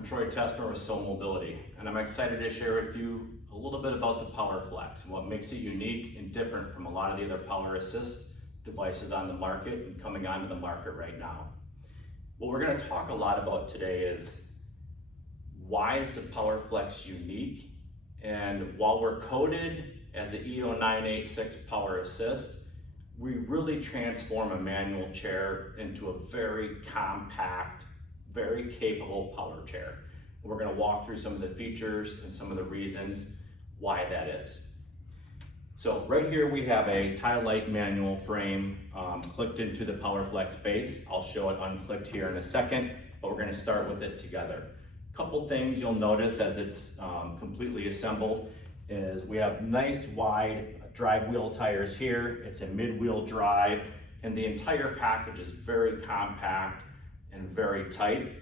I'm Troy Tessmer with Soul Mobility, and I'm excited to share with you a little bit about the PowerFlex and what makes it unique and different from a lot of the other power assist devices on the market and coming onto the market right now. What we're going to talk a lot about today is why is the PowerFlex unique, and while we're coded as an E0986 power assist, we really transform a manual chair into a very compact, very capable power chair. We're going to walk through some of the features and some of the reasons why that is. So right here we have a Tile-Lite manual frame clicked into the PowerFlex base. I'll show it unclicked here in a second, but we're going to start with it together. A couple things you'll notice as it's completely assembled is we have nice wide drive wheel tires here. It's a mid-wheel drive, and the entire package is very compact and very tight.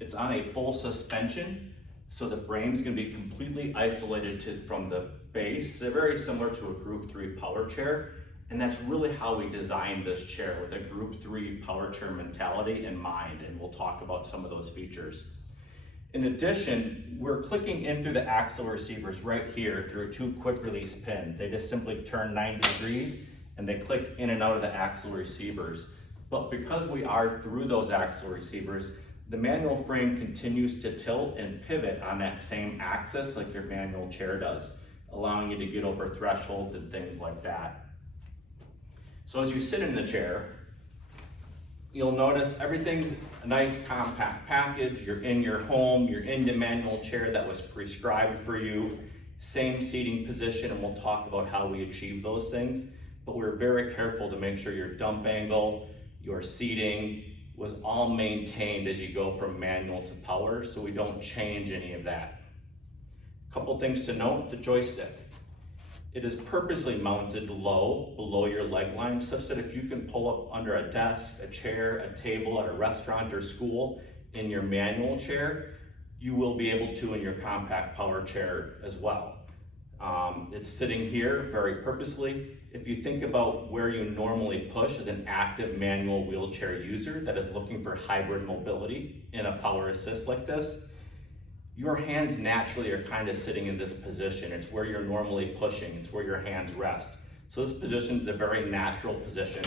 It's on a full suspension, so the frame's going to be completely isolated from the base. They're very similar to a Group 3 power chair, and that's really how we designed this chair, with a Group 3 power chair mentality in mind, and we'll talk about some of those features. In addition, we're clicking in through the axle receivers right here through 2 quick release pins. They just simply turn 90 degrees and they click in and out of the axle receivers. But because we are through those axle receivers, the manual frame continues to tilt and pivot on that same axis like your manual chair does, allowing you to get over thresholds and things like that. So as you sit in the chair, you'll notice everything's a nice compact package. You're in your home, you're in the manual chair that was prescribed for you, same seating position, and we'll talk about how we achieve those things. But we're very careful to make sure your dump angle, your seating was all maintained as you go from manual to power, so we don't change any of that. A couple things to note: the joystick. It is purposely mounted low below your leg line, such that if you can pull up under a desk, a chair, a table at a restaurant or school in your manual chair, you will be able to in your compact power chair as well. It's sitting here very purposely. If you think about where you normally push as an active manual wheelchair user that is looking for hybrid mobility in a power assist like this, your hands naturally are kind of sitting in this position. It's where you're normally pushing. It's where your hands rest. So this position is a very natural position.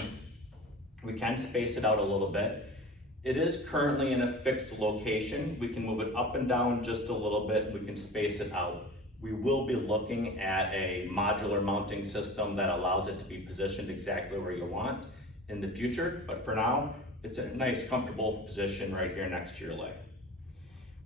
We can space it out a little bit. It is currently in a fixed location. We can move it up and down just a little bit. We can space it out. We will be looking at a modular mounting system that allows it to be positioned exactly where you want in the future. But for now, it's a nice, comfortable position right here next to your leg.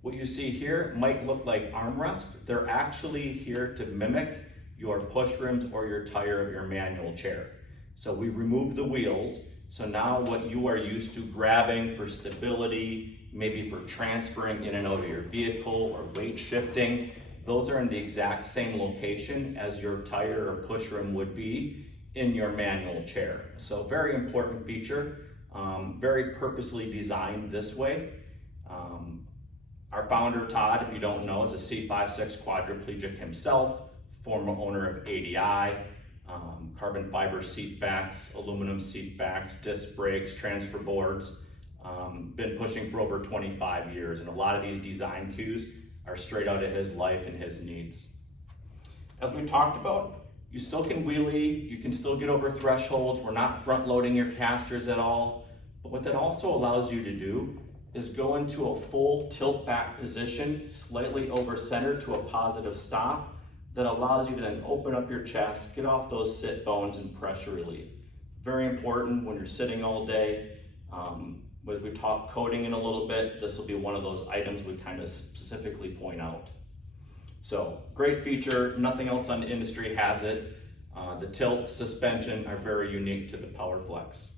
What you see here might look like armrests. They're actually here to mimic your push rims or your tire of your manual chair. So we removed the wheels. So now what you are used to grabbing for stability, maybe for transferring in and out of your vehicle or weight shifting, those are in the exact same location as your tire or push rim would be in your manual chair. So very important feature, very purposely designed this way. Our founder, Todd, if you don't know, is a C5-6 quadriplegic himself, former owner of ADI, carbon fiber seat backs, aluminum seat backs, disc brakes, transfer boards, been pushing for over 25 years. And a lot of these design cues are straight out of his life and his needs. As we talked about, you still can wheelie, you can still get over thresholds. We're not front loading your casters at all. But what that also allows you to do is go into a full tilt back position, slightly over center to a positive stop, that allows you to then open up your chest, get off those sit bones, and pressure relieve. Very important when you're sitting all day. As we talk coding in a little bit, this will be one of those items we kind of specifically point out. So great feature, nothing else on the industry has it. The tilt suspension are very unique to the PowerFlex.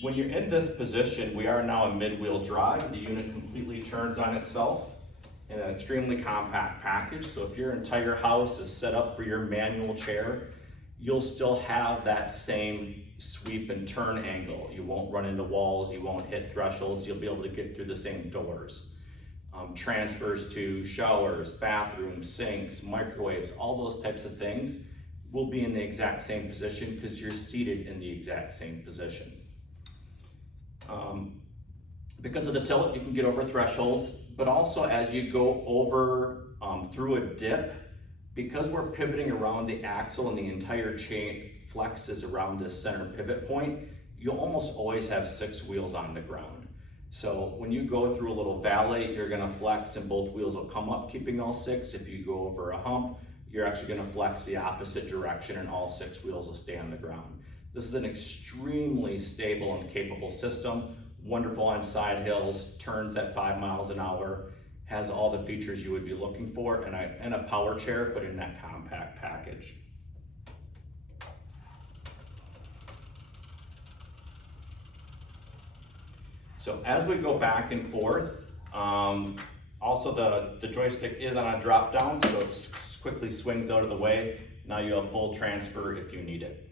When you're in this position, we are now a mid-wheel drive. The unit completely turns on itself in an extremely compact package. So if your entire house is set up for your manual chair, you'll still have that same sweep and turn angle. You won't run into walls, you won't hit thresholds, you'll be able to get through the same doors. Transfers to showers, bathrooms, sinks, microwaves, all those types of things will be in the exact same position because you're seated in the exact same position. Because of the tilt, you can get over thresholds, but also as you go over through a dip, because we're pivoting around the axle and the entire chain flexes around this center pivot point, you'll almost always have 6 wheels on the ground. So when you go through a little valley, you're gonna flex and both wheels will come up, keeping all 6. If you go over a hump, you're actually gonna flex the opposite direction and all 6 wheels will stay on the ground. This is an extremely stable and capable system, wonderful on side hills, turns at 5 miles an hour, has all the features you would be looking for, and a power chair, but in that compact package. So as we go back and forth, also the joystick is on a drop down, so it quickly swings out of the way. Now you have full transfer if you need it.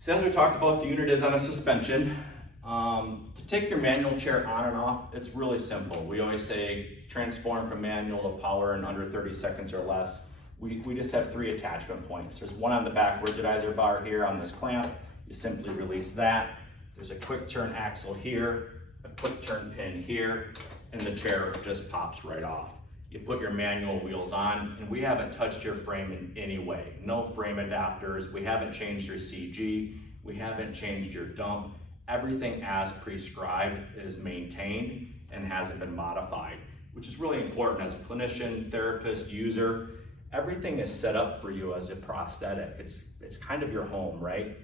So as we talked about, the unit is on a suspension. To take your manual chair on and off, it's really simple. We always say transform from manual to power in under 30 seconds or less. We just have 3 attachment points. There's one on the back rigidizer bar here on this clamp. You simply release that. There's a quick turn axle here, a quick turn pin here, and the chair just pops right off. You put your manual wheels on, and we haven't touched your frame in any way. No frame adapters, we haven't changed your CG, we haven't changed your dump. Everything as prescribed is maintained and hasn't been modified, which is really important as a clinician, therapist, user. Everything is set up for you as a prosthetic. It's kind of your home, right?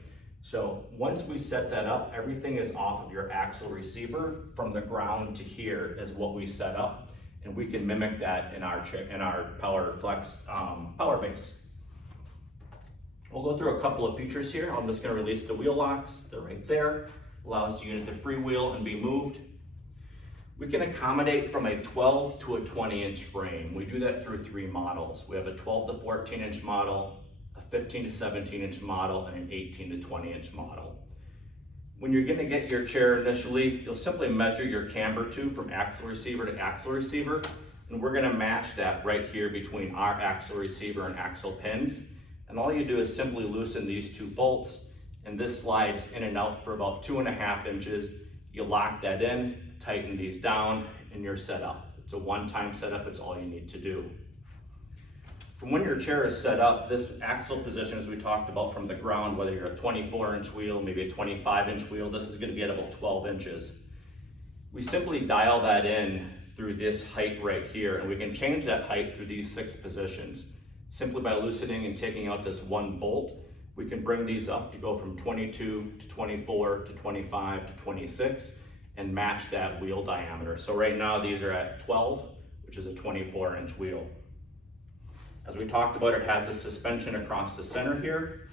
So once we set that up, everything is off of your axle receiver. From the ground to here is what we set up, and we can mimic that in our PowerFlex power base. We'll go through a couple of features here. I'm just going to release the wheel locks. They're right there. Allows the unit to freewheel and be moved. We can accommodate from a 12 to a 20-inch frame. We do that through 3 models. We have a 12 to 14-inch model, a 15 to 17-inch model, and an 18 to 20-inch model. When you're going to get your chair initially, you'll simply measure your camber tube from axle receiver to axle receiver, and we're going to match that right here between our axle receiver and axle pins. And all you do is simply loosen these 2 bolts, and this slides in and out for about 2.5 inches. You lock that in, tighten these down, and you're set up. It's a one-time setup, it's all you need to do. From when your chair is set up, this axle position, as we talked about from the ground, whether you're a 24-inch wheel, maybe a 25-inch wheel, this is going to be at about 12 inches. We simply dial that in through this height right here, and we can change that height through these 6 positions. Simply by loosening and taking out this 1 bolt, we can bring these up to go from 22 to 24 to 25 to 26 and match that wheel diameter. So right now these are at 12, which is a 24-inch wheel. As we talked about, it has a suspension across the center here.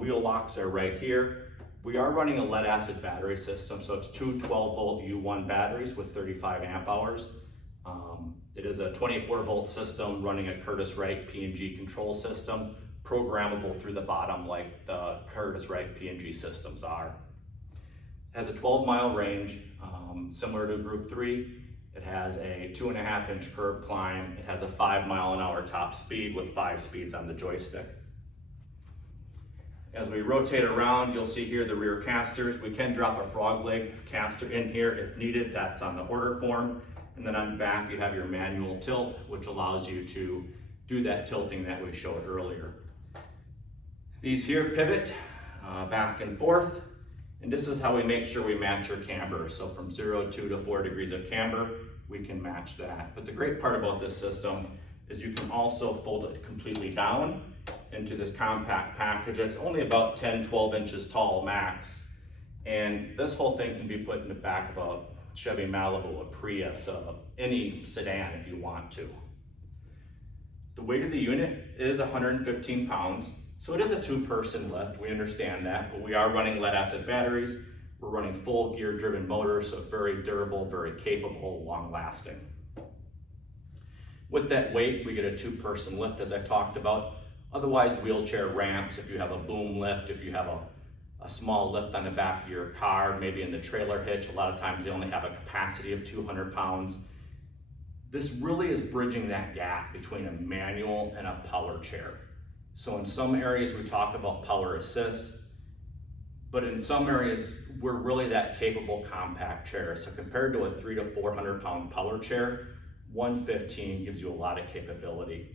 Wheel locks are right here. We are running a lead acid battery system, so it's 2 12-volt U1 batteries with 35 amp hours. It is a 24-volt system running a Curtiss-Wright P&G control system, programmable through the bottom like the Curtiss-Wright P&G systems are. It has a 12-mile range, similar to Group 3. It has a 2.5-inch curb climb. It has a 5-mile-an-hour top speed with 5 speeds on the joystick. As we rotate around, you'll see here the rear casters. We can drop a frog leg caster in here if needed. That's on the order form. And then on the back, you have your manual tilt, which allows you to do that tilting that we showed earlier. These here pivot back and forth, and this is how we make sure we match your camber. So from 0 to 4 degrees of camber, we can match that. But the great part about this system is you can also fold it completely down into this compact package. It's only about 10, 12 inches tall max. And this whole thing can be put in the back of a Chevy Malibu, a Prius, any sedan if you want to. The weight of the unit is 115 pounds. So it is a 2-person lift, we understand that, but we are running lead acid batteries. We're running full gear driven motors, so very durable, very capable, long lasting. With that weight, we get a 2-person lift as I talked about. Otherwise, wheelchair ramps, if you have a boom lift, if you have a small lift on the back of your car, maybe in the trailer hitch, a lot of times they only have a capacity of 200 pounds. This really is bridging that gap between a manual and a power chair. So in some areas we talk about power assist. but in some areas, we're really that capable compact chair. So compared to a 300 to 400 pound power chair, 115 gives you a lot of capability.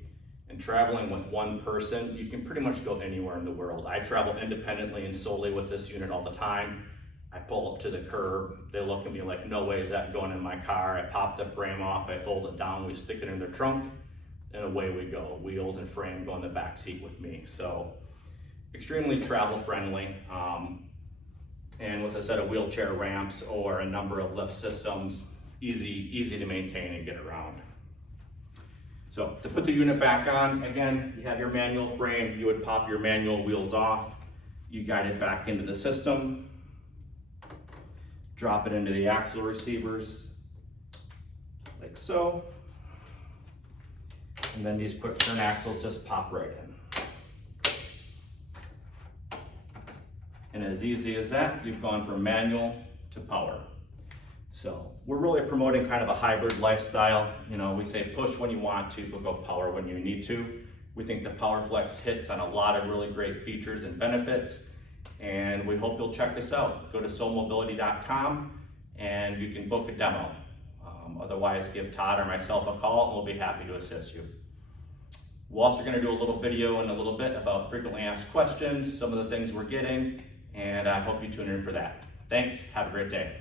And traveling with one person, you can pretty much go anywhere in the world. I travel independently and solely with this unit all the time. I pull up to the curb, they look at me like, no way is that going in my car. I pop the frame off, I fold it down, we stick it in the trunk, and away we go. Wheels and frame go in the back seat with me. So extremely travel friendly. And with a set of wheelchair ramps or a number of lift systems, easy to maintain and get around. So to put the unit back on, again, you have your manual frame, you would pop your manual wheels off, you guide it back into the system, drop it into the axle receivers, like so. And then these quick turn axles just pop right in. And as easy as that, you've gone from manual to power. So we're really promoting kind of a hybrid lifestyle. You know, we say push when you want to, but go power when you need to. We think the PowerFlex hits on a lot of really great features and benefits, and we hope you'll check us out. Go to soulmobility.com and you can book a demo. Otherwise, give Todd or myself a call and we'll be happy to assist you. We're also going to do a little video in a little bit about frequently asked questions, some of the things we're getting, and I hope you tune in for that. Thanks, have a great day.